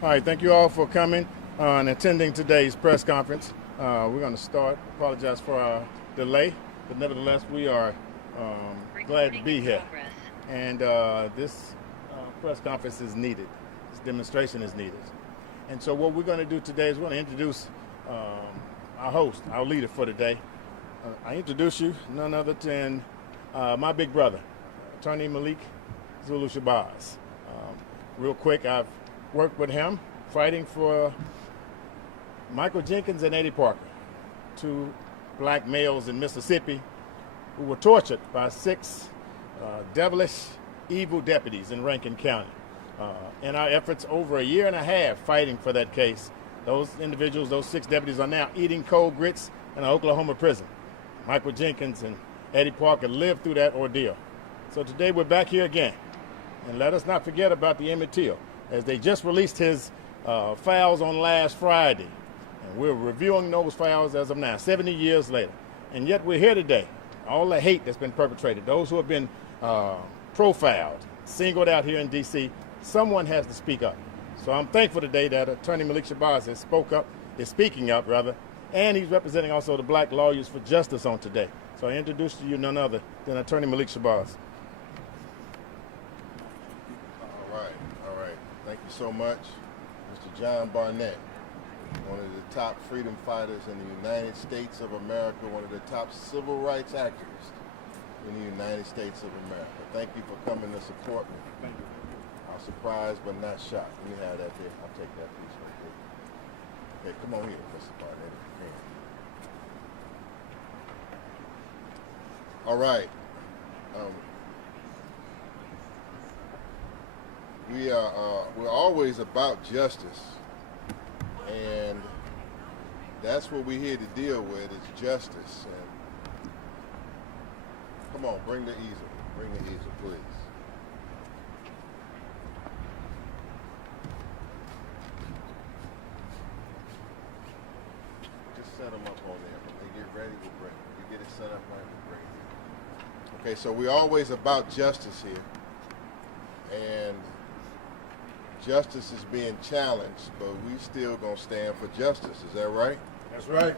All right, thank you all for coming and attending today's press conference. We're going to start. Apologize for our delay, but nevertheless, we are glad to be here. And this press conference is needed. This demonstration is needed. And so what we're going to do today is we're going to introduce our host, our leader for today. I introduce you, none other than my big brother, Attorney Malik Zulu Shabazz. Real quick, I've worked with him fighting for Michael Jenkins and Eddie Parker, two black males in Mississippi who were tortured by 6 devilish, evil deputies in Rankin County. In our efforts over a year and a half fighting for that case, those individuals, those 6 deputies, are now eating cold grits in an Oklahoma prison. Michael Jenkins and Eddie Parker lived through that ordeal. So today we're back here again. And let us not forget about the Emmett Till, as they just released his files on last Friday. And we're reviewing those files as of now, 70 years later. And yet we're here today. All the hate that's been perpetrated, those who have been profiled, singled out here in D.C., someone has to speak up. So I'm thankful today that Attorney Malik Shabazz is speaking up, and he's representing also the Black Lawyers for Justice on today. So I introduce to you none other than Attorney Malik Shabazz. All right. Thank you so much, Mr. John Barnett, one of the top freedom fighters in the United States of America, one of the top civil rights activists in the United States of America. Thank you for coming to support me. Thank you. I'm surprised but not shocked. Let me have that there. I'll take that piece right there. Okay, come on here, Mr. Barnett, if you can. All right. We're always about justice, and that's what we're here to deal with, is justice. And come on, bring the easel, please. Just set them up on there. When they get ready, we'll bring it. We get it set up right, we'll bring it. Okay, so we're always about justice here, and justice is being challenged, but we still gonna stand for justice. Is that right? That's right.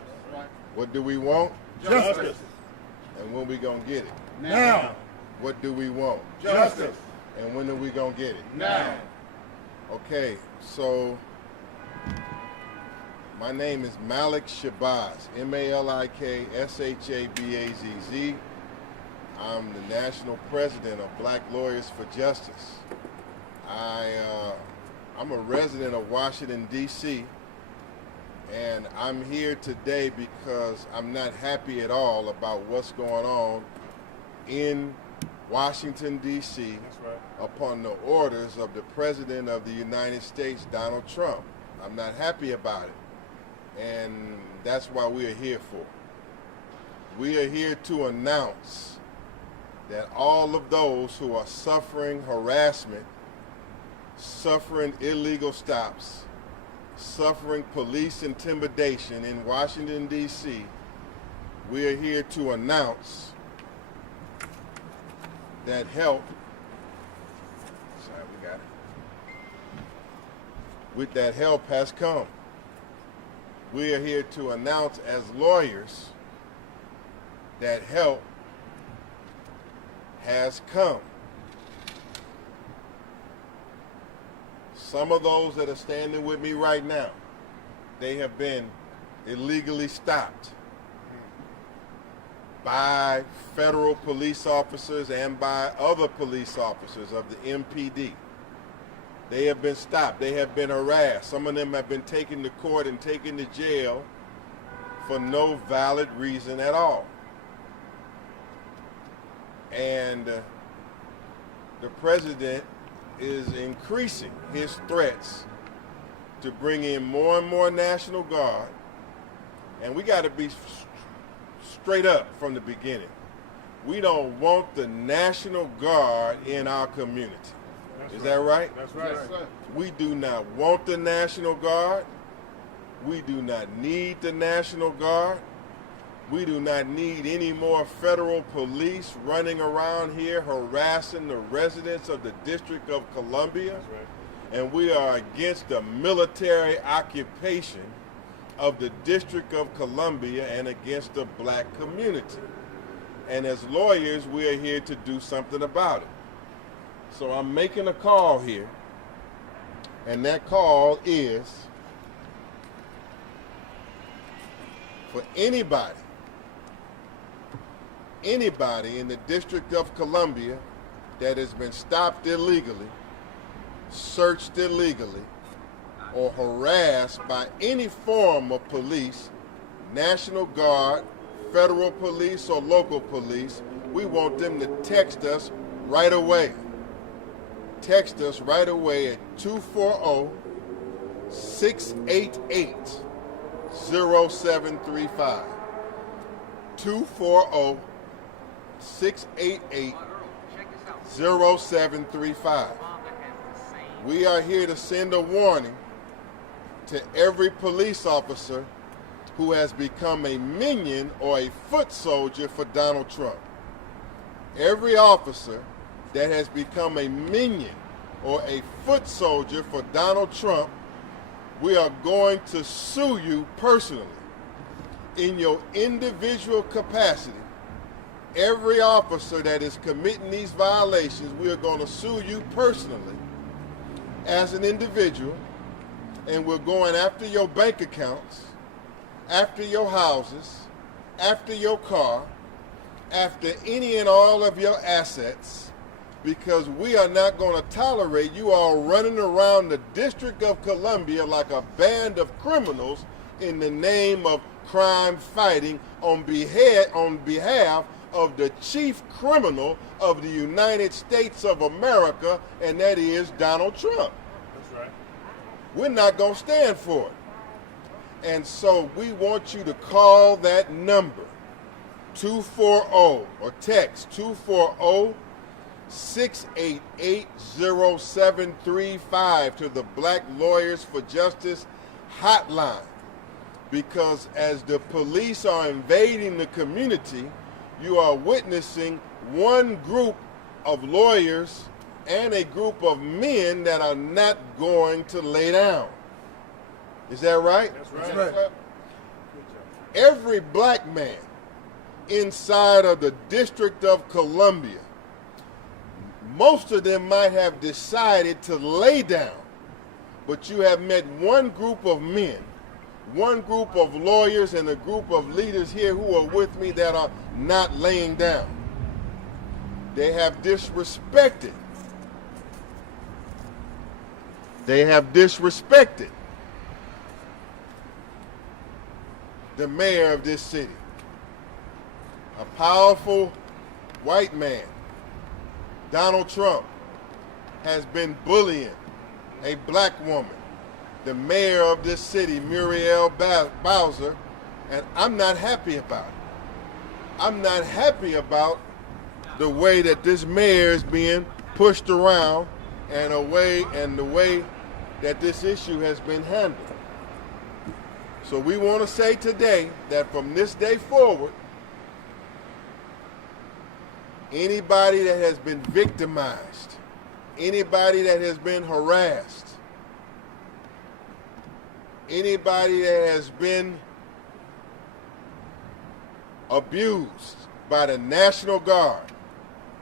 What do we want? Justice. And when we gonna get it? Now. What do we want? Justice. And when are we gonna get it? Now. Okay, so my name is Malik Shabazz, Malik Shabazz. I'm the national president of Black Lawyers for Justice. I'm a resident of Washington, D.C., and I'm here today because I'm not happy at all about what's going on in Washington, D.C. upon the orders of the President of the United States, Donald Trump. I'm not happy about it, and that's why we are here for. We are here to announce that all of those who are suffering harassment, suffering illegal stops, suffering police intimidation in Washington, D.C., we are here to announce that help, that help has come. We are here to announce as lawyers that help has come. Some of those that are standing with me right now, they have been illegally stopped by federal police officers and by other police officers of the MPD. They have been stopped. They have been harassed. Some of them have been taken to court and taken to jail for no valid reason at all. And the president is increasing his threats to bring in more and more National Guard, And we got to be straight up from the beginning. We don't want the National Guard in our community. Is that right? That's right. Yes, sir. We do not want the National Guard. We do not need the National Guard. We do not need any more federal police running around here harassing the residents of the District of Columbia. That's right. And we are against the military occupation of the District of Columbia and against the black community. And as lawyers, we are here to do something about it. So I'm making a call here, and that call is for anybody in the District of Columbia that has been stopped illegally, searched illegally, or harassed by any form of police, National Guard, federal police, or local police. We want them to text us right away. Text us right away at 240-688-0735. 240-688-0735. We are here to send a warning to every police officer who has become a minion or a foot soldier for Donald Trump. Every officer that has become a minion or a foot soldier for Donald Trump, we are going to sue you personally in your individual capacity. Every officer that is committing these violations, we are going to sue you personally as an individual, and we're going after your bank accounts, after your houses, after your car, after any and all of your assets, because we are not going to tolerate you all running around the District of Columbia like a band of criminals in the name of crime fighting on behalf of the chief criminal of the United States of America, and that is Donald Trump. That's right. We're not going to stand for it. And so we want you to call that number, 240, or text 240-688-0735 to the Black Lawyers for Justice hotline. Because as the police are invading the community, you are witnessing one group of lawyers and a group of men that are not going to lay down. Is that right? That's right. That's right. Every black man inside of the District of Columbia, most of them might have decided to lay down, but you have met one group of men, one group of lawyers, and a group of leaders here who are with me that are not laying down. They have disrespected. The mayor of this city, a powerful white man, Donald Trump, has been bullying a black woman, the mayor of this city, Muriel Bowser, and I'm not happy about it. I'm not happy about the way that this mayor is being pushed around and the way that this issue has been handled. So we want to say today that from this day forward, anybody that has been victimized, anybody that has been harassed, anybody that has been abused by the National Guard,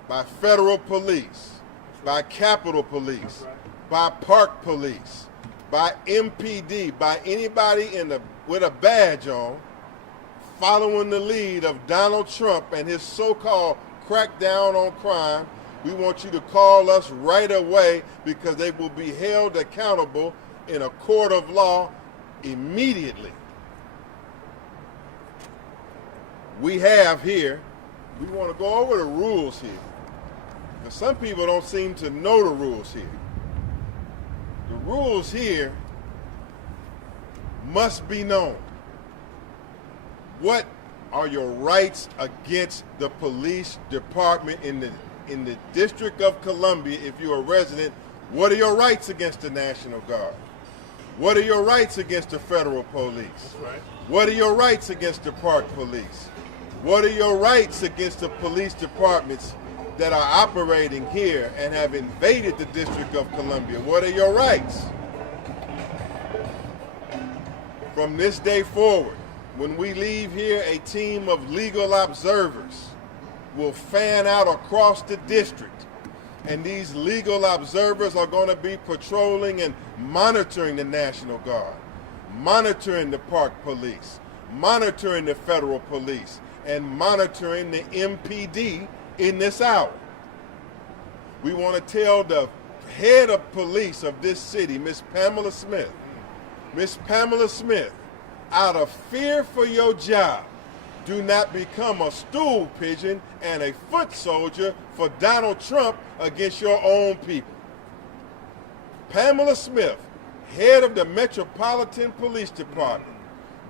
by federal police, by Capitol Police, by Park Police, by MPD, by anybody with a badge on, following the lead of Donald Trump and his so-called crackdown on crime, we want you to call us right away, because they will be held accountable in a court of law immediately. We have here, we want to go over the rules here, because some people don't seem to know the rules here. The rules here must be known. What are your rights against the police department in the District of Columbia if you're a resident? What are your rights against the National Guard? What are your rights against the federal police? Right. What are your rights against the park police? What are your rights against the police departments that are operating here and have invaded the District of Columbia? What are your rights? From this day forward, when we leave here, a team of legal observers will fan out across the district. And these legal observers are going to be patrolling and monitoring the National Guard, monitoring the park police, monitoring the federal police, and monitoring the MPD in this hour. We want to tell the head of police of this city, Miss Pamela Smith, out of fear for your job, do not become a stool pigeon and a foot soldier for Donald Trump against your own people. Pamela Smith, head of the Metropolitan Police Department,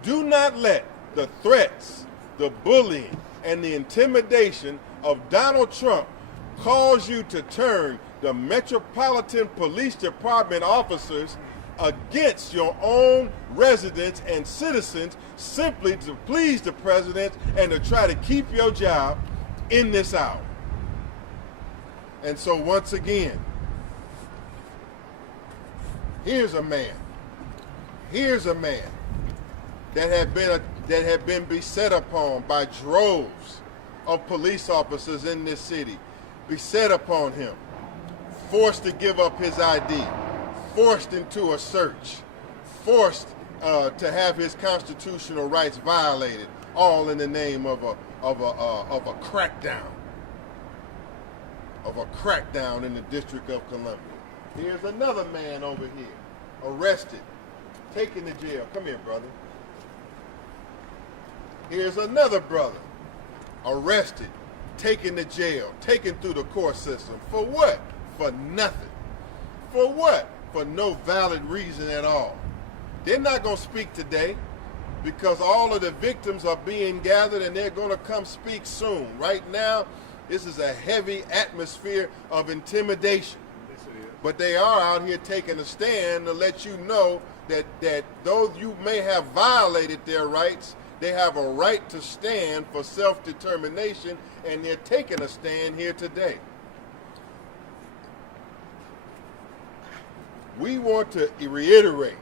do not let the threats, the bullying, and the intimidation of Donald Trump cause you to turn the Metropolitan Police Department officers against your own residents and citizens simply to please the president and to try to keep your job in this hour. And so once again, here's a man that had been beset upon by droves of police officers in this city, beset upon him, forced to give up his ID, forced into a search, forced to have his constitutional rights violated, all in the name of a crackdown in the District of Columbia. Here's another man over here, arrested, taken to jail. Come here, brother. Here's another brother, arrested, taken to jail, taken through the court system. For what? For nothing. For what? For no valid reason at all. They're not going to speak today because all of the victims are being gathered and they're going to come speak soon. Right now, this is a heavy atmosphere of intimidation. But they are out here taking a stand to let you know that though you may have violated their rights, they have a right to stand for self-determination, and they're taking a stand here today. We want to reiterate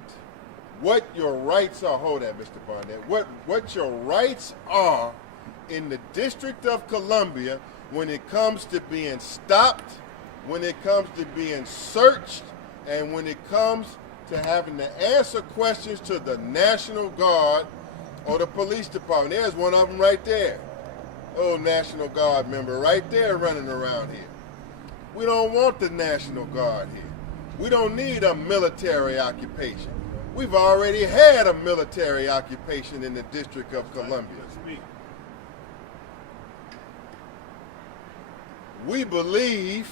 what your rights are. Hold that, Mr. Barnett. What your rights are in the District of Columbia when it comes to being stopped, when it comes to being searched, and when it comes to having to answer questions to the National Guard or the police department. There's one of them right there. Oh, National Guard member right there running around here. We don't want the National Guard here. We don't need a military occupation. We've already had a military occupation in the District of Columbia. We believe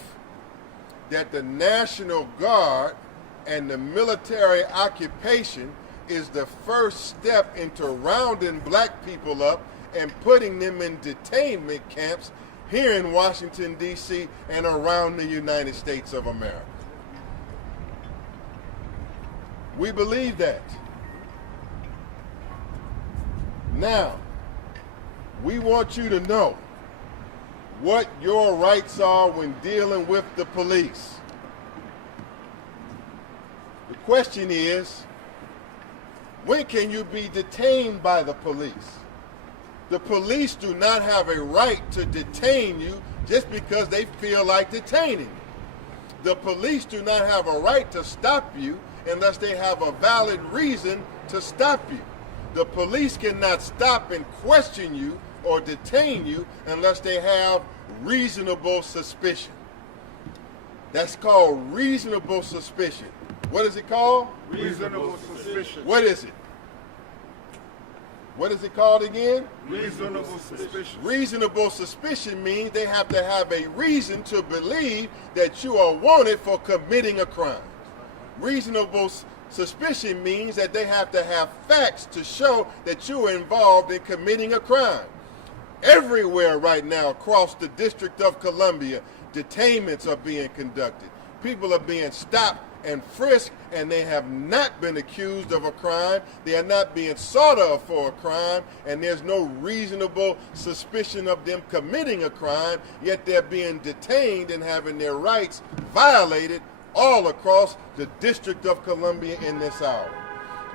that the National Guard and the military occupation is the first step into rounding black people up and putting them in detainment camps here in Washington, D.C. and around the United States of America. We believe that. Now, we want you to know what your rights are when dealing with the police. The question is, when can you be detained by the police? The police do not have a right to detain you just because they feel like detaining you. The police do not have a right to stop you unless they have a valid reason to stop you. The police cannot stop and question you or detain you unless they have reasonable suspicion. That's called reasonable suspicion. What is it called? Reasonable suspicion. What is it? What is it called again? Reasonable suspicion. Reasonable suspicion means they have to have a reason to believe that you are wanted for committing a crime. Reasonable Suspicion means that they have to have facts to show that you are involved in committing a crime. Everywhere right now across the District of Columbia, detainments are being conducted. People are being stopped and frisked, and they have not been accused of a crime. They are not being sought of for a crime, and there's no reasonable suspicion of them committing a crime, yet they're being detained and having their rights violated all across the District of Columbia in this hour.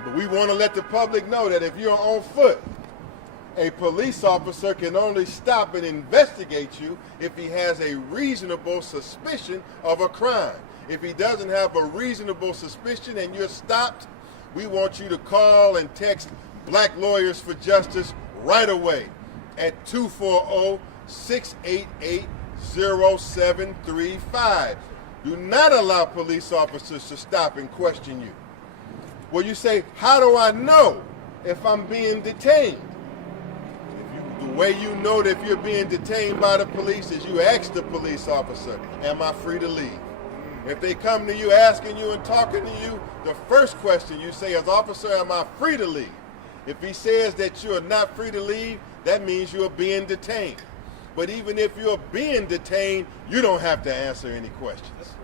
But we want to let the public know that if you're on foot, a police officer can only stop and investigate you if he has a reasonable suspicion of a crime. If he doesn't have a reasonable suspicion and you're stopped, we want you to call and text Black Lawyers for Justice right away at 240-688-0735. Do not allow police officers to stop and question you. Well, you say, how do I know if I'm being detained? The way you know that if you're being detained by the police is you ask the police officer, am I free to leave? If they come to you asking you and talking to you, the first question you say is, officer, am I free to leave? If he says that you are not free to leave, that means you are being detained. But even if you're being detained, you don't have to answer any questions.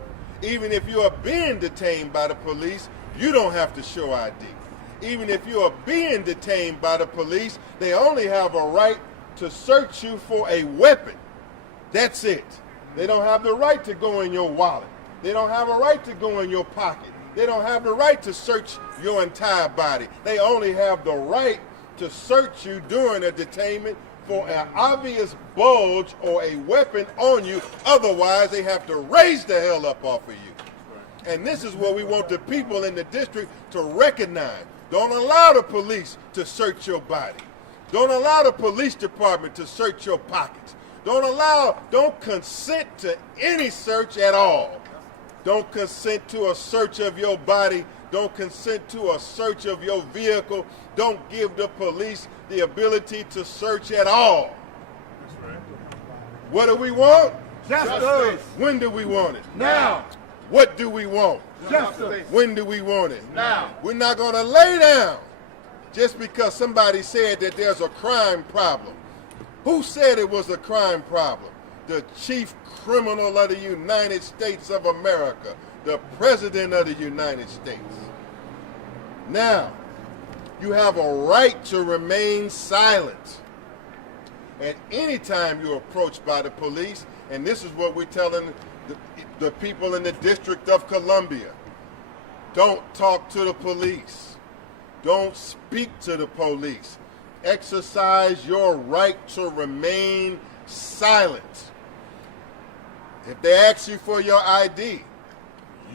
Even if you are being detained by the police, you don't have to show ID. Even if you are being detained by the police, they only have a right to search you for a weapon. That's it. They don't have the right to go in your wallet. They don't have a right to go in your pocket. They don't have the right to search your entire body. They only have the right to search you during a detainment for an obvious bulge or a weapon on you. Otherwise, they have to raise the hell up off of you. And this is what we want the people in the district to recognize. Don't allow the police to search your body. Don't allow the police department to search your pockets. Don't consent to any search at all. Don't consent to a search of your body. Don't consent to a search of your vehicle. Don't give the police the ability to search at all. That's right. What do we want? Justice. When do we want it? Now. What do we want? Justice. When do we want it? Now. We're not going to lay down just because somebody said that there's a crime problem. Who said it was a crime problem? The chief criminal of the United States of America, the President of the United States. Now, you have a right to remain silent at any time you're approached by the police, and this is what we're telling the people in the District of Columbia. Don't talk to the police. Don't speak to the police. Exercise your right to remain silent. If they ask you for your ID,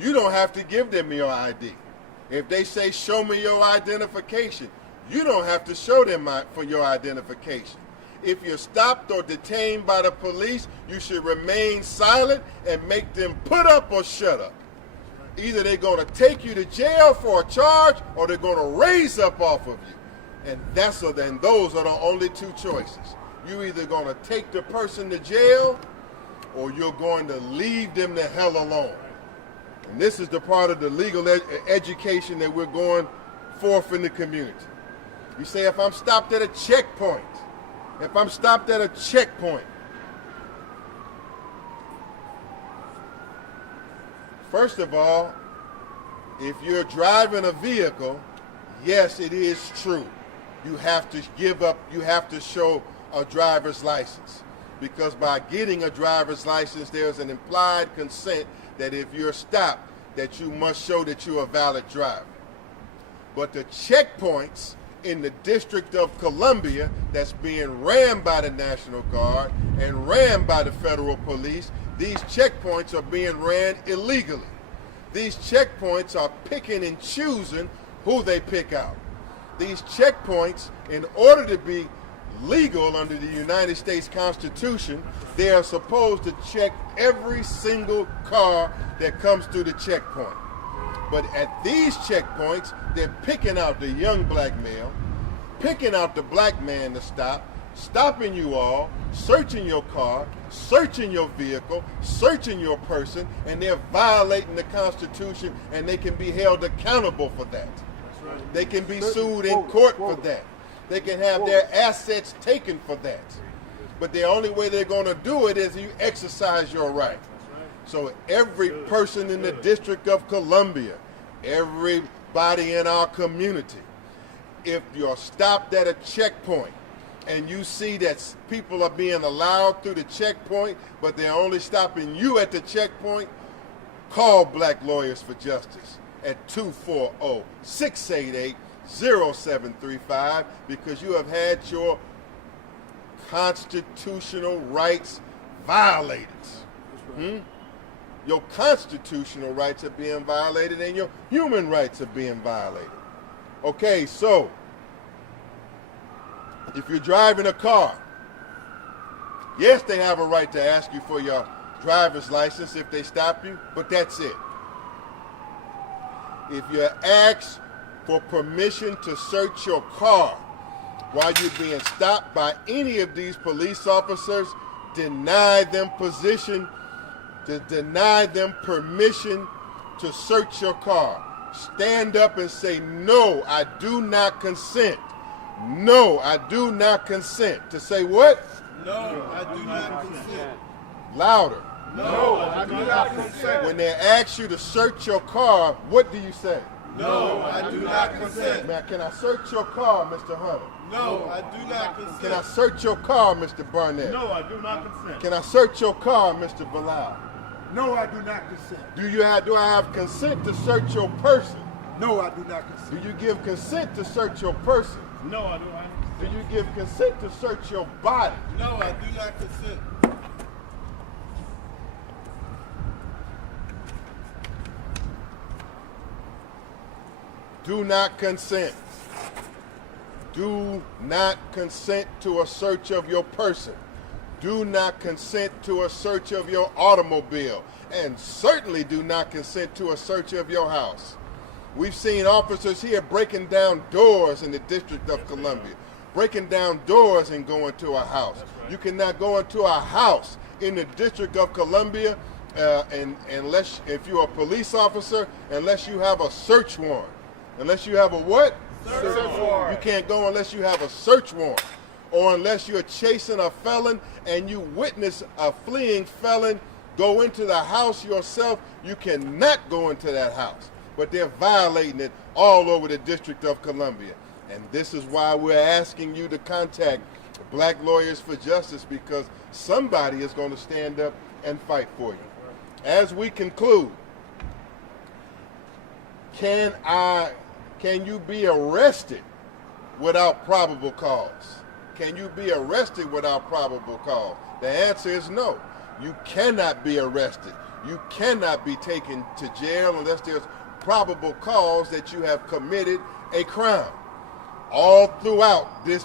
you don't have to give them your ID. If they say, show me your identification, you don't have to show them for your identification. If you're stopped or detained by the police, you should remain silent and make them put up or shut up. Either they're going to take you to jail for a charge or they're going to raise up off of you. And those are the only two choices. You're either going to take the person to jail or you're going to leave them the hell alone. And this is the part of the legal education that we're going forth in the community. You say, if I'm stopped at a checkpoint, first of all, if you're driving a vehicle, yes, it is true. You have to show a driver's license. Because by getting a driver's license, there's an implied consent that if you're stopped, that you must show that you're a valid driver. But the checkpoints in the District of Columbia that's being ran by the National Guard and ran by the federal police, these checkpoints are being ran illegally. These checkpoints are picking and choosing who they pick out. These checkpoints, in order to be legal under the United States Constitution, they are supposed to check every single car that comes through the checkpoint. But at these checkpoints, they're picking out the young black male, picking out the black man to stop, stopping you all, searching your car, searching your vehicle, searching your person, and they're violating the Constitution, and they can be held accountable for that. They can be sued in court for that. They can have their assets taken for that. But the only way they're going to do it is you exercise your right. So every person in the District of Columbia, everybody in our community, if you're stopped at a checkpoint and you see that people are being allowed through the checkpoint, but they're only stopping you at the checkpoint, call Black Lawyers for Justice at 240-688-0735 because you have had your constitutional rights violated. Your constitutional rights are being violated and your human rights are being violated. Okay, so if you're driving a car, yes, they have a right to ask you for your driver's license if they stop you, but that's it. If you're asked for permission to search your car while you're being stopped by any of these police officers, deny them permission to search your car. Stand up and say, no, I do not consent. No, I do not consent. To say what? No, I do not consent. Louder. No, I do not consent. When they ask you to search your car, what do you say? No, I do not consent. Man, can I search your car, Mr. Hunter? No, I do not consent. Can I search your car, Mr. Barnett? No, I do not consent. Can I search your car, Mr. Bilal? No, I do not consent. Do I have consent to search your person? No, I do not consent. Do you give consent to search your person? No, I do not Do consent. you give consent to search your body? No, I do not consent. Do not consent. Do not consent to a search of your person. Do not consent to a search of your automobile. And certainly do not consent to a search of your house. We've seen officers here breaking down doors in the District of Columbia, breaking down doors and going to a house. You cannot go into a house in the District of Columbia unless, if you're a police officer, unless you have a search warrant. Unless you have a what? Search warrant. You can't go unless you have a search warrant. Or unless you're chasing a felon and you witness a fleeing felon go into the house yourself, you cannot go into that house. But they're violating it all over the District of Columbia. And this is why we're asking you to contact Black Lawyers for Justice, because somebody is going to stand up and fight for you. As we conclude, can you be arrested without probable cause? Can you be arrested without probable cause? The answer is no. You cannot be arrested. You cannot be taken to jail unless there's probable cause that you have committed a crime. All throughout the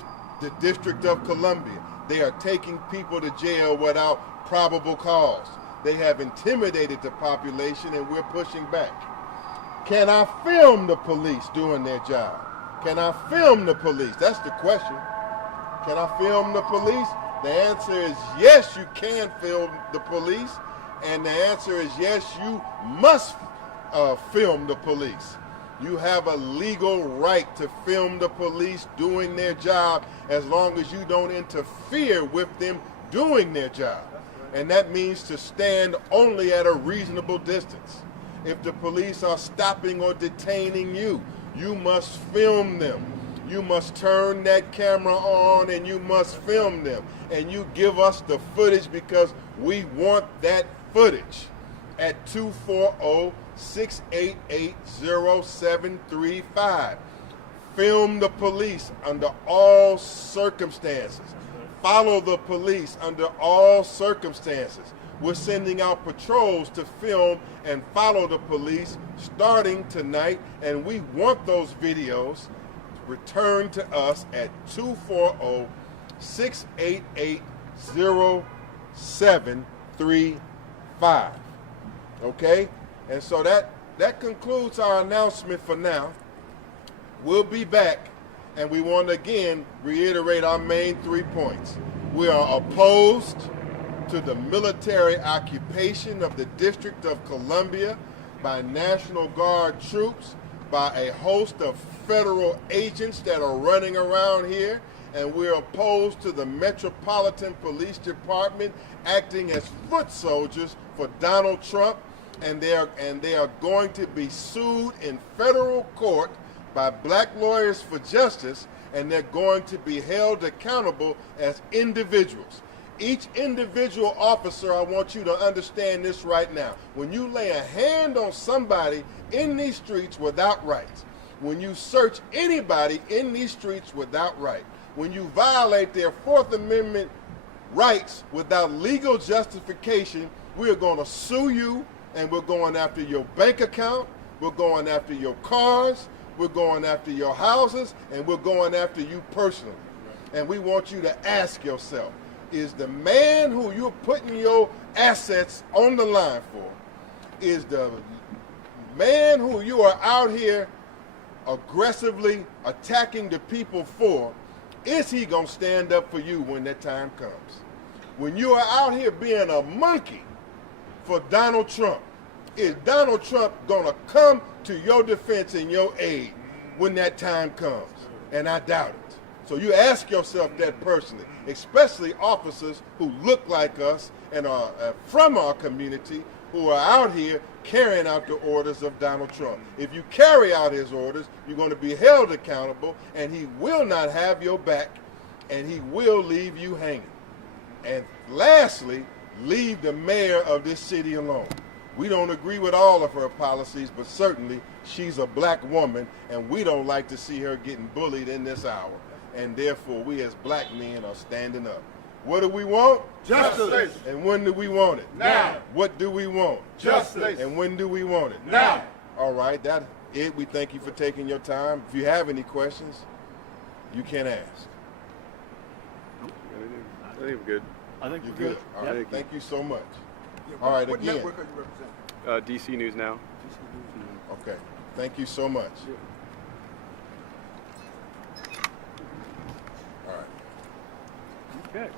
District of Columbia, they are taking people to jail without probable cause. They have intimidated the population and we're pushing back. Can I film the police doing their job? Can I film the police? That's the question. Can I film the police? The answer is yes, you can film the police. And the answer is yes, you must film the police. You have a legal right to film the police doing their job as long as you don't interfere with them doing their job. And that means to stand only at a reasonable distance. If the police are stopping or detaining you, you must film them. You must turn that camera on and you must film them. And you give us the footage because we want that footage at 240-688-0735. Film the police under all circumstances. Follow the police under all circumstances. We're sending out patrols to film and follow the police starting tonight, and we want those videos returned to us at 240-688-0735. Okay? And so that concludes our announcement for now. We'll be back, and we want to again reiterate our main 3 points. We are opposed to to the military occupation of the District of Columbia by National Guard troops, by a host of federal agents that are running around here, and we're opposed to the Metropolitan Police Department acting as foot soldiers for Donald Trump, and they are going to be sued in federal court by Black Lawyers for Justice, and they're going to be held accountable as individuals. Each individual officer, I want you to understand this right now. When you lay a hand on somebody in these streets without rights, when you search anybody in these streets without right, when you violate their Fourth Amendment rights without legal justification, we're going to sue you, and we're going after your bank account, we're going after your cars, we're going after your houses, and we're going after you personally. And we want you to ask yourself, is the man who you're putting your assets on the line for, is the man who you are out here aggressively attacking the people for, is he going to stand up for you when that time comes? When you are out here being a monkey for Donald Trump, is Donald Trump going to come to your defense and your aid when that time comes? And I doubt it. So you ask yourself that personally, especially officers who look like us and are from our community, who are out here carrying out the orders of Donald Trump. If you carry out his orders, you're going to be held accountable, and he will not have your back, and he will leave you hanging. And lastly, leave the mayor of this city alone. We don't agree with all of her policies, but certainly she's a black woman, and we don't like to see her getting bullied in this hour. And therefore, we as black men are standing up. What do we want? Justice. And when do we want it? Now. What do we want? Justice. And when do we want it? Now. All right, that's it. We thank you for taking your time. If you have any questions, you can ask. I think we're good. I think You're we're good. All right, Thank you. thank you so much. Yeah, All right, what again. network are you representing? DC News Now. Okay, thank you so much. All right. Okay.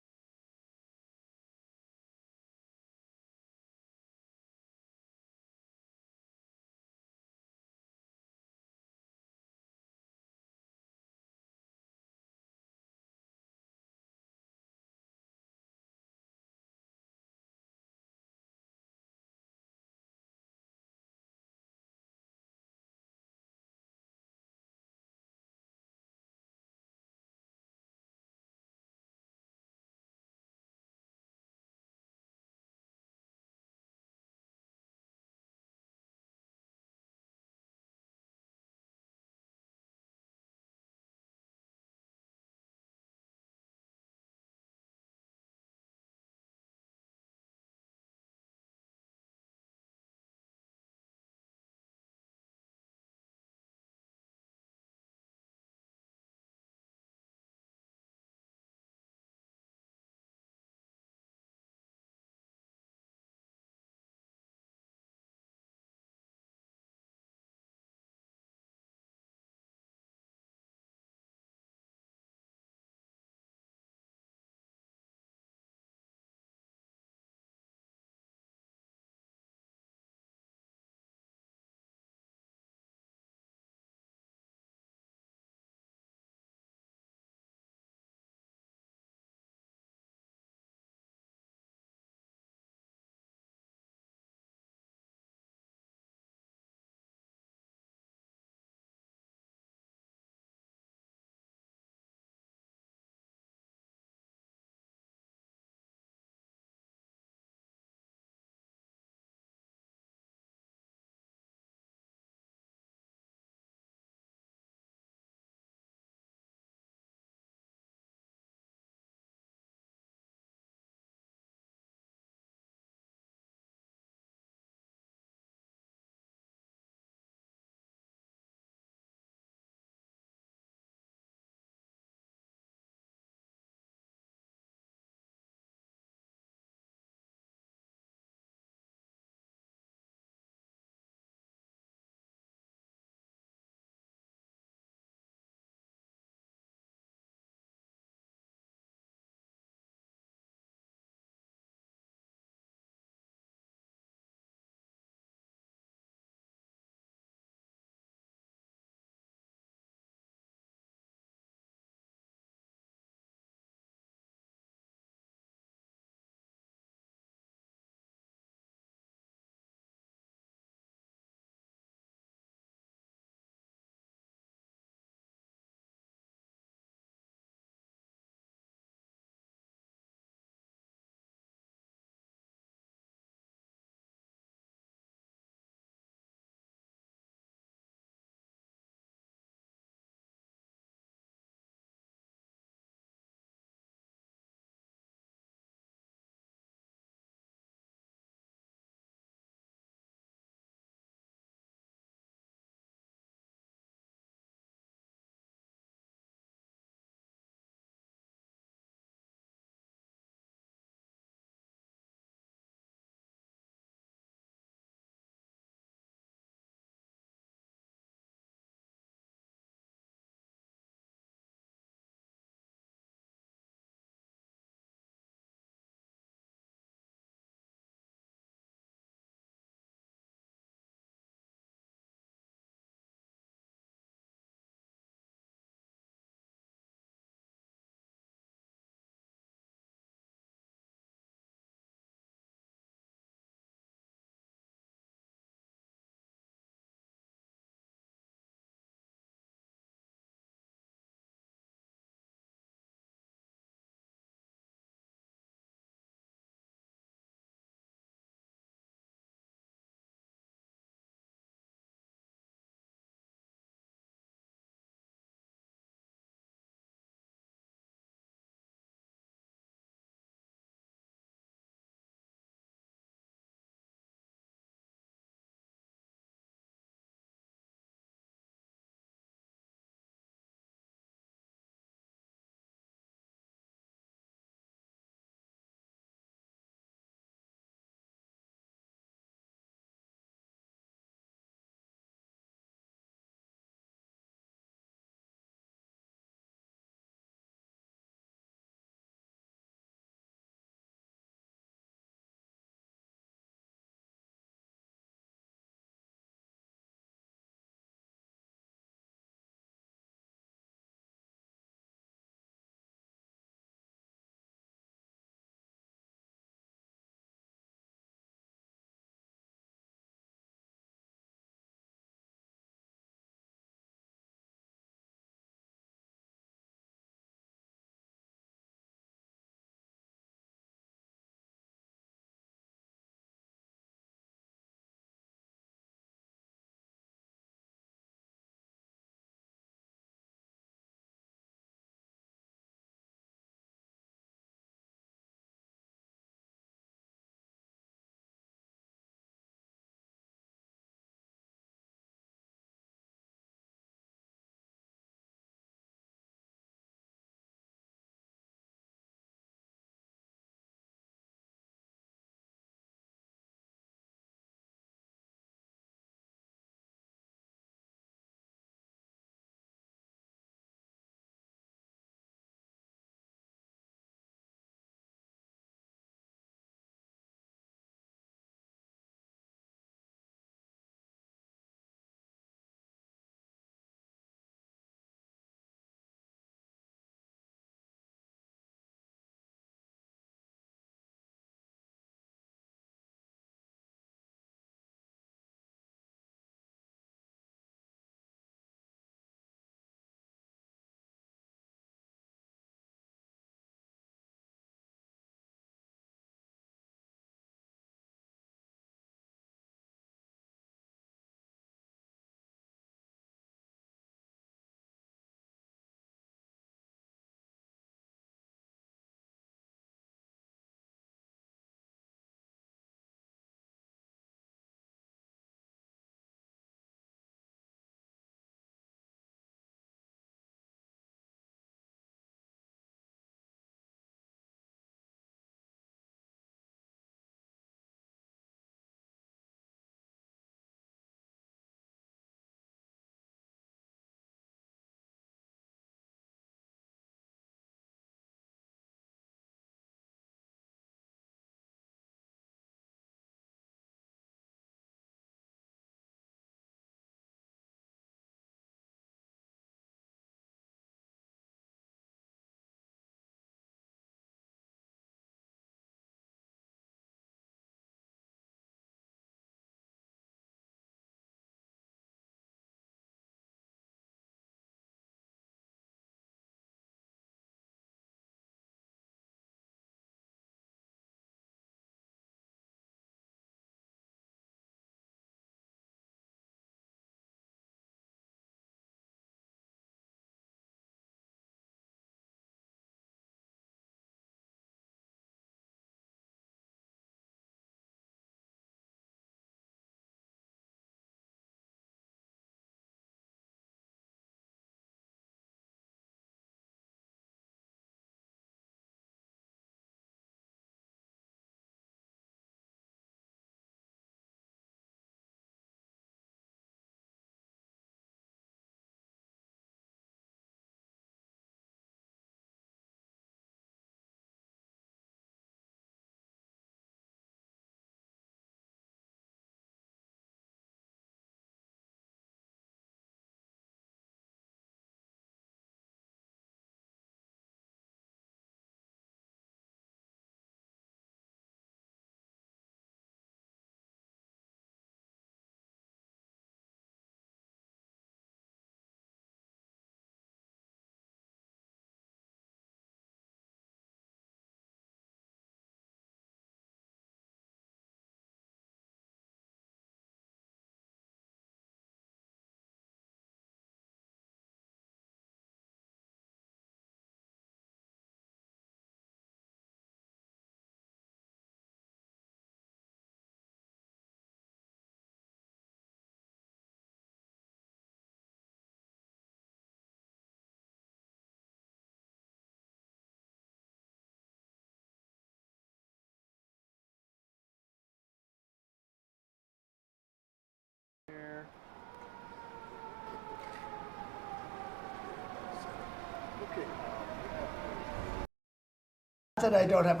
That I don't have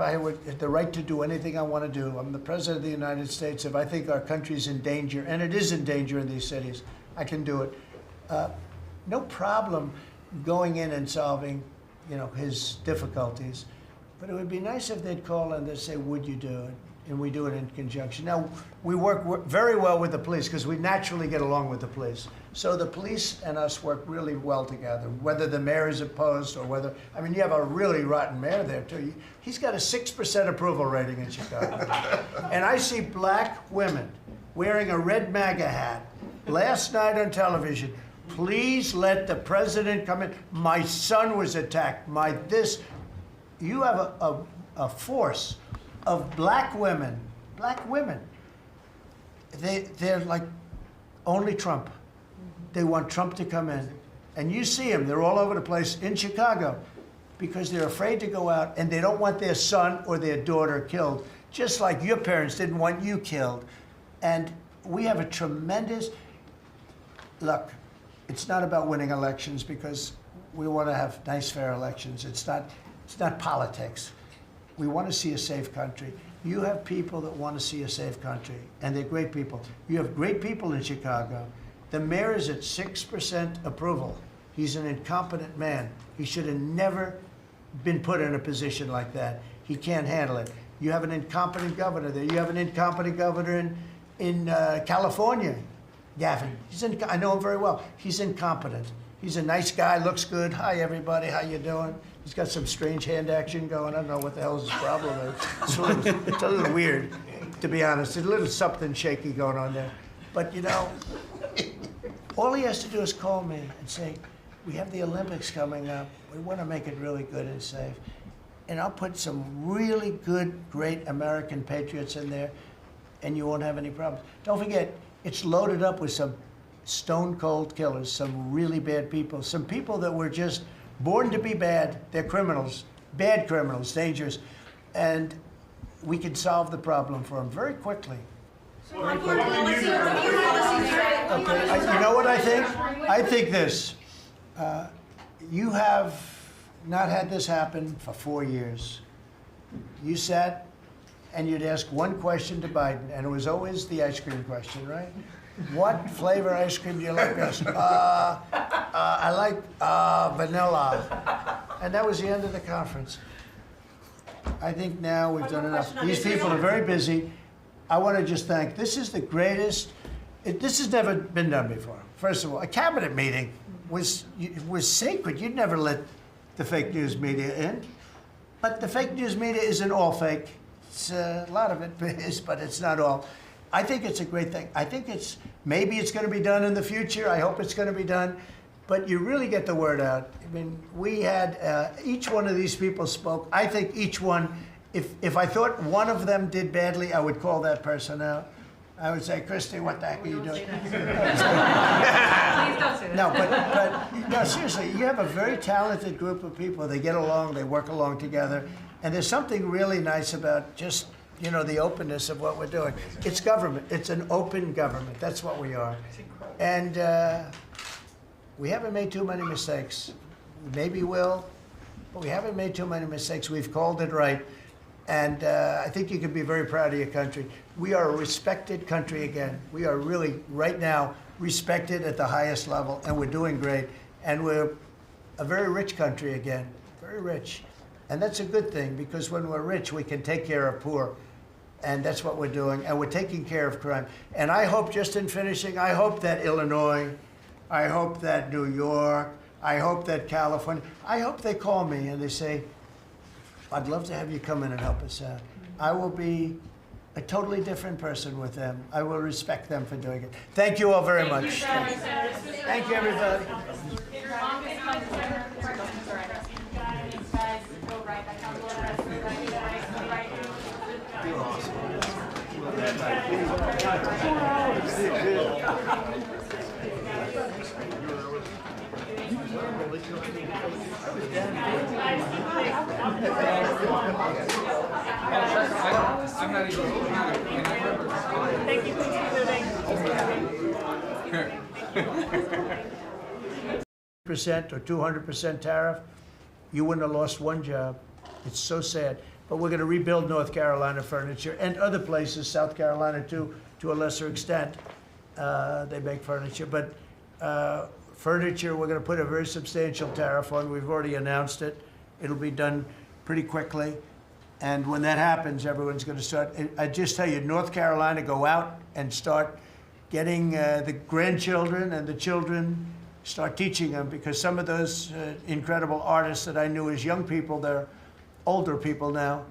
the right to do anything I want to do. I'm the President of the United States. If I think our country's in danger, and it is in danger in these cities, I can do it. No problem going in and solving, his difficulties. But it would be nice if they'd call and they'd say, would you do it? And we do it in conjunction. Now, we work very well with the police because we naturally get along with the police. So the police and us work really well together, whether the mayor is opposed or whether, you have a really rotten mayor there too. He's got a 6% approval rating in Chicago. And I see black women wearing a red MAGA hat last night on television. Please let the president come in. My son was attacked. You have a force of black women. They're like only Trump. They want Trump to come in. And you see them, they're all over the place in Chicago because they're afraid to go out and they don't want their son or their daughter killed, just like your parents didn't want you killed. And we have a tremendous, look, it's not about winning elections because we want to have nice, fair elections. It's not politics. We want to see a safe country. You have people that want to see a safe country, and they're great people. You have great people in Chicago. The mayor is at 6% approval. He's an incompetent man. He should have never been put in a position like that. He can't handle it. You have an incompetent governor there. You have an incompetent governor in California, Gavin. I know him very well. He's incompetent. He's a nice guy, looks good. Hi, everybody. How you doing? He's got some strange hand action going. I don't know what the hell his problem is. It's a little weird, to be honest. There's a little something shaky going on there. But, all he has to do is call me and say, we have the Olympics coming up. We want to make it really good and safe. And I'll put some really good, great American patriots in there, and you won't have any problems. Don't forget, it's loaded up with some stone-cold killers, some really bad people, some people that were just born to be bad. They're criminals, bad criminals, dangerous. And we can solve the problem for them very quickly. Okay, you know what I think? I think this. You have not had this happen for 4 years. You sat and you'd ask one question to Biden, and it was always the ice cream question, right? What flavor ice cream do you like best? I like vanilla. And that was the end of the conference. I think now we've done enough. These people are very busy. I want to just thank, this is the greatest, this has never been done before. First of all, a cabinet meeting was sacred. You'd never let the fake news media in. But the fake news media isn't all fake. It's, a lot of it is, but it's not all. I think it's a great thing. I think maybe it's going to be done in the future. I hope it's going to be done. But you really get the word out. We had, each one of these people spoke. I think each one, if I thought one of them did badly, I would call that person out. I would say, Christy, what the heck are you doing? Please don't say that. No, no, seriously, you have a very talented group of people. They get along, they work along together. And there's something really nice about just, the openness of what we're doing. It's government. It's an open government. That's what we are. And we haven't made too many mistakes. Maybe we'll, but we haven't made too many mistakes. We've called it right. And I think you can be very proud of your country. We are a respected country again. We are really, right now, respected at the highest level, and we're doing great. And we're a very rich country again, very rich. And that's a good thing, because when we're rich, we can take care of poor. And that's what we're doing, and we're taking care of crime. And I hope, just in finishing, I hope that Illinois, I hope that New York, I hope that California, I hope they call me and they say, I'd love to have you come in and help us out. I will be a totally different person with them. I will respect them for doing it. Thank you all very much. Thank you, everybody. I'm not even looking at it. Thank you for Percent or 200% tariff, you wouldn't have lost one job. It's so sad. but we're going to rebuild North Carolina furniture and other places, South Carolina too, to a lesser extent. They make furniture, but furniture, we're going to put a very substantial tariff on. We've already announced it. It'll be done pretty quickly. And when that happens, everyone's going to start. I just tell you, North Carolina, go out and start getting the grandchildren and the children, start teaching them, because some of those incredible artists that I knew as young people, they're older people now,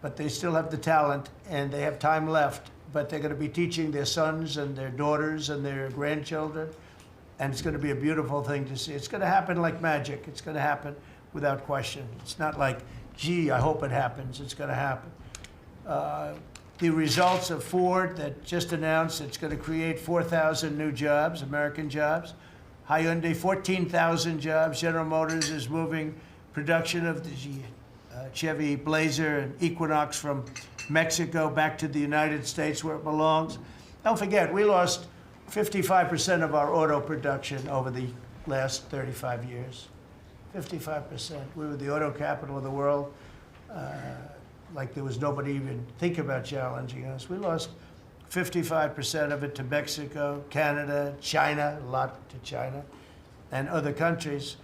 but they still have the talent and they have time left. But they're going to be teaching their sons and their daughters and their grandchildren. And it's going to be a beautiful thing to see. It's going to happen like magic. It's going to happen without question. It's not like, gee, I hope it happens. It's going to happen. The results of Ford that just announced it's going to create 4,000 new jobs, American jobs. Hyundai, 14,000 jobs. General Motors is moving production of the Chevy Blazer and Equinox from Mexico back to the United States where it belongs. Don't forget, we lost 55% of our auto production over the last 35 years. 55%. We were the auto capital of the world. Like there was nobody even think about challenging us. We lost 55% of it to Mexico, Canada, China, a lot to China, and other countries.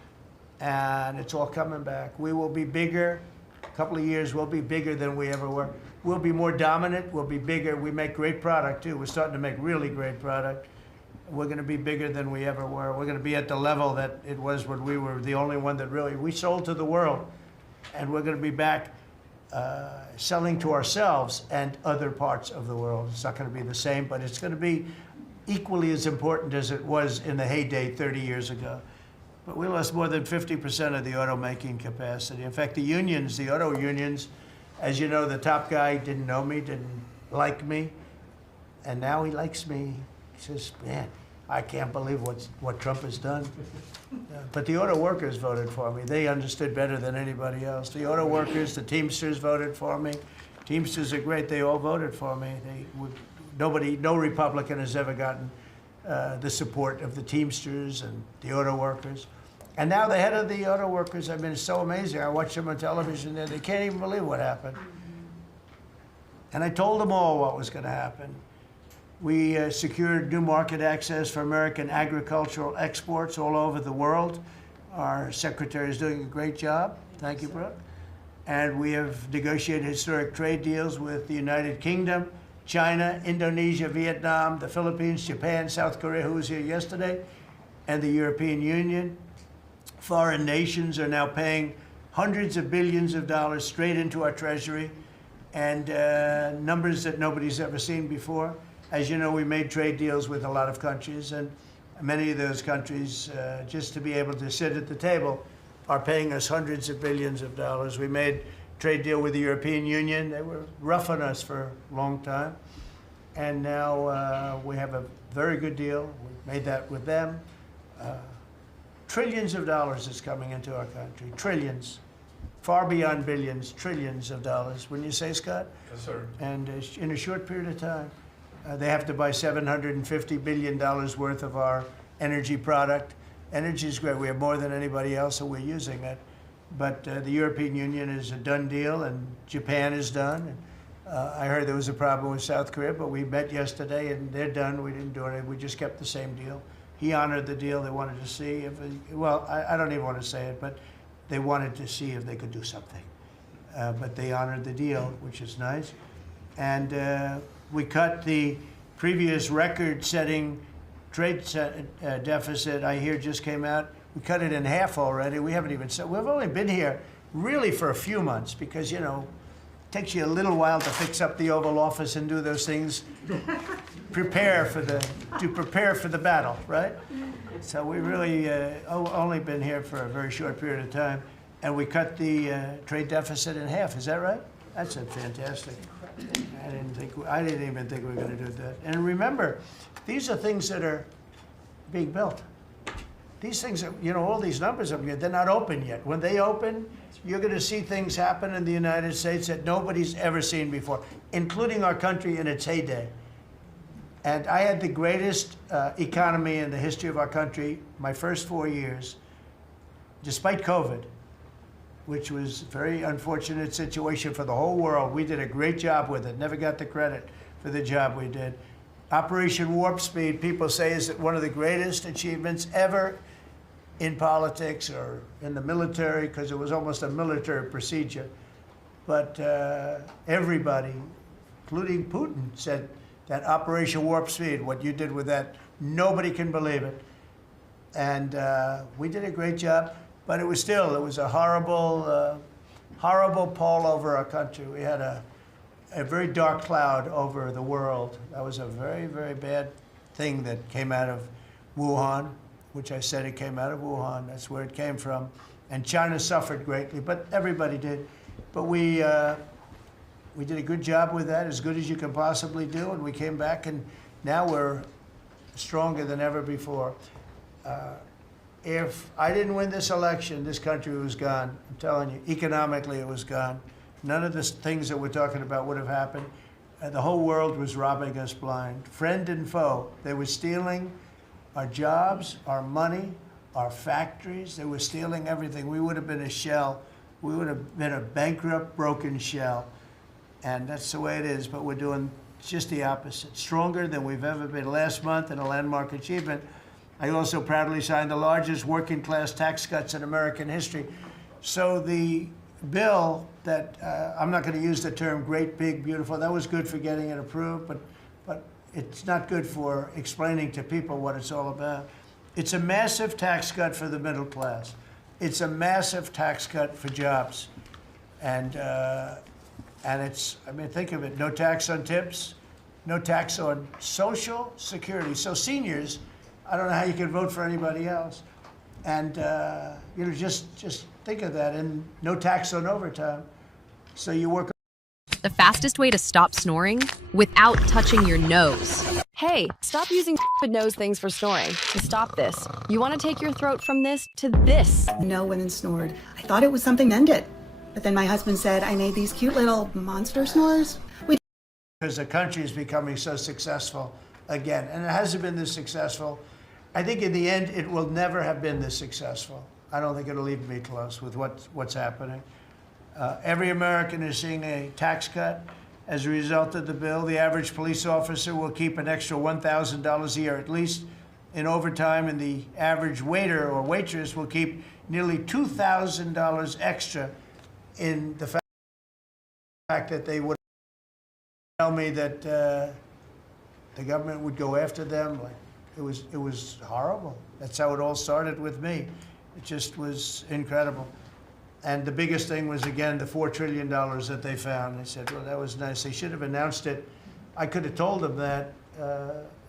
And it's all coming back. We will be bigger. A couple of years, we'll be bigger than we ever were. We'll be more dominant. We'll be bigger. We make great product, too. We're starting to make really great product. We're going to be bigger than we ever were. We're going to be at the level that it was when we were the only one that really, we sold to the world. And we're going to be back selling to ourselves and other parts of the world. It's not going to be the same, but it's going to be equally as important as it was in the heyday 30 years ago. But we lost more than 50% of the automaking capacity. In fact, the unions, the auto unions, as you know, the top guy didn't know me, didn't like me, and now he likes me. He says, man, I can't believe what Trump has done. But the auto workers voted for me. They understood better than anybody else. The auto workers, the Teamsters voted for me. Teamsters are great. They all voted for me. No Republican has ever gotten the support of the Teamsters and the auto workers. And now the head of the auto workers, I mean, it's so amazing. I watch them on television there. They can't even believe what happened. And I told them all what was going to happen. We secured new market access for American agricultural exports all over the world. Our secretary is doing a great job. Thank you, Brooke. And we have negotiated historic trade deals with the United Kingdom, China, Indonesia, Vietnam, the Philippines, Japan, South Korea, who was here yesterday, and the European Union. Foreign nations are now paying hundreds of billions of dollars straight into our treasury, and numbers that nobody's ever seen before. As you know, we made trade deals with a lot of countries, and many of those countries, just to be able to sit at the table, are paying us hundreds of billions of dollars. We made a trade deal with the European Union. They were rough on us for a long time. And now we have a very good deal. We made that with them. Trillions of dollars is coming into our country. Trillions. Far beyond billions, trillions of dollars. Wouldn't you say, Scott? Yes, sir. And in a short period of time. They have to buy $750 billion worth of our energy product. Energy is great. We have more than anybody else, so we're using it. But the European Union is a done deal, and Japan is done. I heard there was a problem with South Korea, but we met yesterday, and they're done. We didn't do anything. We just kept the same deal. He honored the deal. They wanted to see if, well, I don't even want to say it, but they wanted to see if they could do something. But they honored the deal, which is nice. And we cut the previous record-setting trade deficit, I hear just came out. We cut it in half already. We haven't even said, we've only been here really for a few months because, you know, it takes you a little while to fix up the Oval Office and do those things. prepare for the battle, right? So we really only been here for a very short period of time, and we cut the trade deficit in half. Is that right? That's fantastic. I didn't even think we were going to do that. And remember, these are things that are being built. These things, you know, all these numbers up here, they're not open yet. When they open, you're going to see things happen in the United States that nobody's ever seen before, including our country in its heyday. And I had the greatest economy in the history of our country my first 4 years, despite COVID. which was a very unfortunate situation for the whole world. We did a great job with it, never got the credit for the job we did. Operation Warp Speed, people say, is one of the greatest achievements ever in politics or in the military, because it was almost a military procedure. But everybody, including Putin, said that Operation Warp Speed, what you did with that, nobody can believe it. And we did a great job, but it was a horrible, horrible pall over our country. We had a very dark cloud over the world. That was a very, very bad thing that came out of Wuhan, which I said it came out of Wuhan. That's where it came from. And China suffered greatly, but everybody did. But we did a good job with that, as good as you can possibly do, and we came back, and now we're stronger than ever before. If I didn't win this election, this country was gone. I'm telling you, economically it was gone. None of the things that we're talking about would have happened. The whole world was robbing us blind. Friend and foe, they were stealing our jobs, our money, our factories. They were stealing everything. We would have been a shell. We would have been a bankrupt, broken shell. And that's the way it is, but we're doing just the opposite. Stronger than we've ever been. Last month, in a landmark achievement, I also proudly signed the largest working class tax cuts in American history. So the bill that, I'm not going to use the term great, big, beautiful, that was good for getting it approved, but it's not good for explaining to people what it's all about. It's a massive tax cut for the middle class. It's a massive tax cut for jobs. And it's, I mean, think of it, no tax on tips, no tax on Social Security. So seniors, I don't know how you can vote for anybody else. And, you know, just think of that, and no tax on overtime. So you work. The fastest way to stop snoring without touching your nose. Hey, stop using nose things for snoring. To stop this, you want to take your throat from this to this. No women snored. I thought it was something men did. But then my husband said I made these cute little monster snores. Because the country is becoming so successful again, and it hasn't been this successful. I think in the end, it will never have been this successful. I don't think it'll even be close with what's happening. Every American is seeing a tax cut as a result of the bill. The average police officer will keep an extra $1,000 a year at least in overtime, and the average waiter or waitress will keep nearly $2,000 extra in the fact that they would tell me that the government would go after them. Like, it was horrible. That's how it all started with me. It just was incredible. And the biggest thing was, again, the $4 trillion that they found. They said, well, that was nice. They should have announced it. I could have told them that.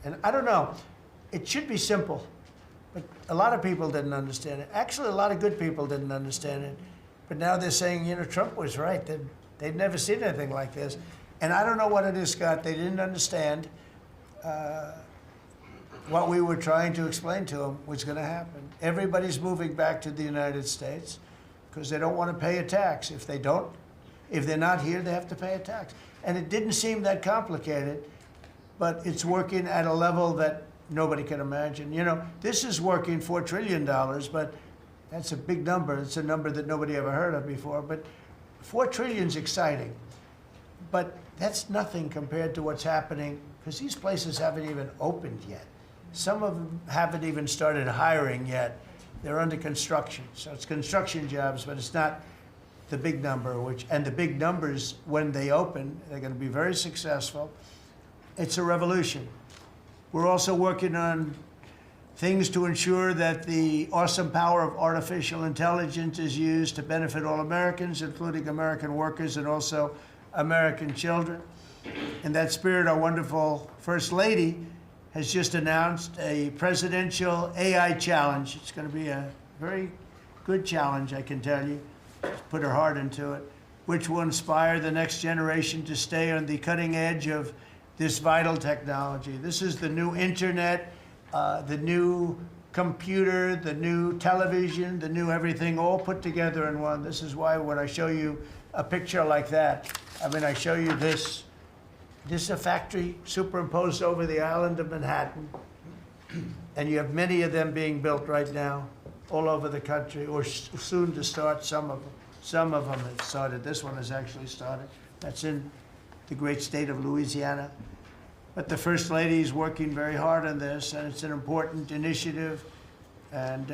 And I don't know. It should be simple. But a lot of people didn't understand it. Actually, a lot of good people didn't understand it. But now they're saying, you know, Trump was right. They'd never seen anything like this. And I don't know what it is, Scott. They didn't understand what we were trying to explain to them was going to happen. Everybody's moving back to the United States because they don't want to pay a tax. If they're not here, they have to pay a tax. And it didn't seem that complicated, but it's working at a level that nobody can imagine. You know, this is working $4 trillion, but that's a big number. It's a number that nobody ever heard of before. But 4 trillion is exciting, but that's nothing compared to what's happening, because these places haven't even opened yet. Some of them haven't even started hiring yet. They're under construction. So it's construction jobs, but it's not the big number, and the big numbers, when they open, they're going to be very successful. It's a revolution. We're also working on things to ensure that the awesome power of artificial intelligence is used to benefit all Americans, including American workers and also American children. In that spirit, our wonderful First Lady has just announced a presidential AI challenge. It's going to be a very good challenge, I can tell you. She's put her heart into it, which will inspire the next generation to stay on the cutting edge of this vital technology. This is the new internet, the new computer, the new television, the new everything, all put together in one. This is why when I show you a picture like that, I mean, I show you this. This is a factory superimposed over the island of Manhattan, and you have many of them being built right now all over the country, or soon to start, some of them. Some of them have started. This one has actually started. That's in the great state of Louisiana. But the First Lady is working very hard on this, and it's an important initiative. And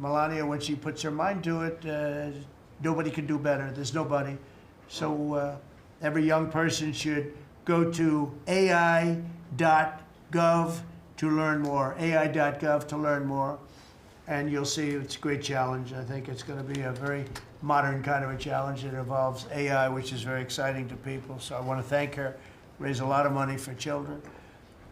Melania, when she puts her mind to it, nobody can do better. There's nobody. So every young person should go to AI.gov to learn more, AI.gov to learn more. And you'll see it's a great challenge. I think it's going to be a very modern kind of a challenge. It involves AI, which is very exciting to people. So I want to thank her, raise a lot of money for children.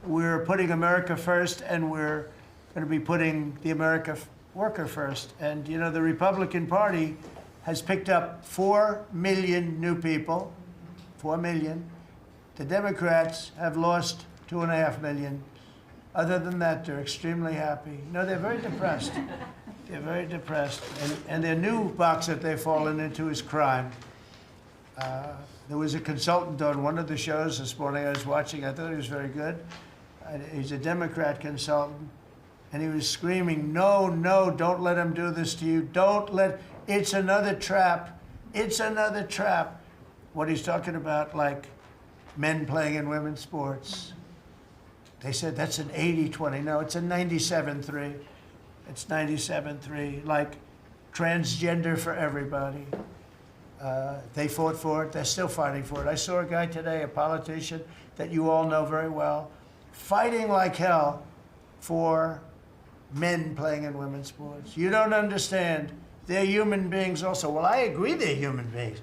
We're putting America first, and we're going to be putting the America worker first. And, you know, the Republican Party has picked up 4 million new people, 4 million. The Democrats have lost 2.5 million. Other than that, they're extremely happy. No, they're very depressed. They're very depressed. And their new box that they've fallen into is crime. There was a consultant on one of the shows this morning I was watching. I thought he was very good. He's a Democrat consultant. And he was screaming, no, no, don't let him do this to you. Don't let, it's another trap. It's another trap. What he's talking about, like men playing in women's sports. They said that's an 80-20. No, it's a 97-3. It's 97-3, like transgender for everybody. They fought for it. They're still fighting for it. I saw a guy today, a politician that you all know very well, fighting like hell for men playing in women's sports. You don't understand. They're human beings also. Well, I agree they're human beings.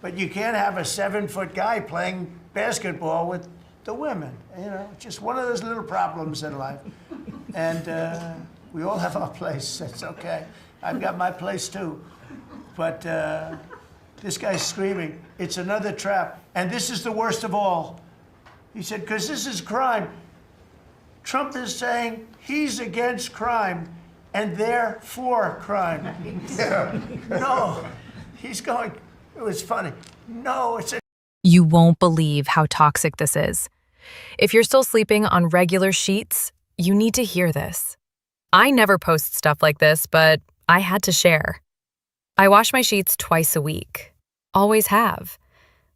But you can't have a 7-foot guy playing basketball with the women. You know, it's just one of those little problems in life. And we all have our place. That's okay. I've got my place too. But this guy's screaming, it's another trap. And this is the worst of all. He said, because this is crime. Trump is saying he's against crime and they're for crime. No, he's going, it was funny. No, it's a... You won't believe how toxic this is. If you're still sleeping on regular sheets, you need to hear this. I never post stuff like this, but I had to share. I wash my sheets twice a week. Always have.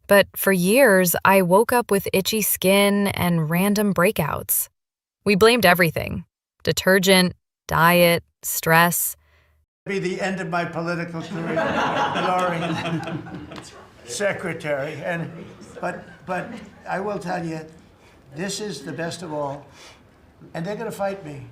But for years, I woke up with itchy skin and random breakouts. We blamed everything. Detergent, diet, stress. Be the end of my political career, Laurie, secretary. But I will tell you, this is the best of all. And they're going to fight me.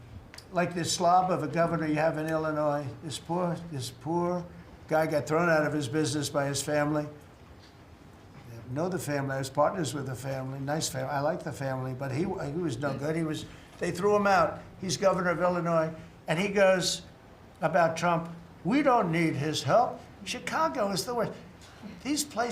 Like this slob of a governor you have in Illinois. This poor guy got thrown out of his business by his family. I know the family. I was partners with the family. Nice family. I like the family, but he was no good. They threw him out. He's governor of Illinois, and he goes about Trump, we don't need his help. Chicago is the worst. These places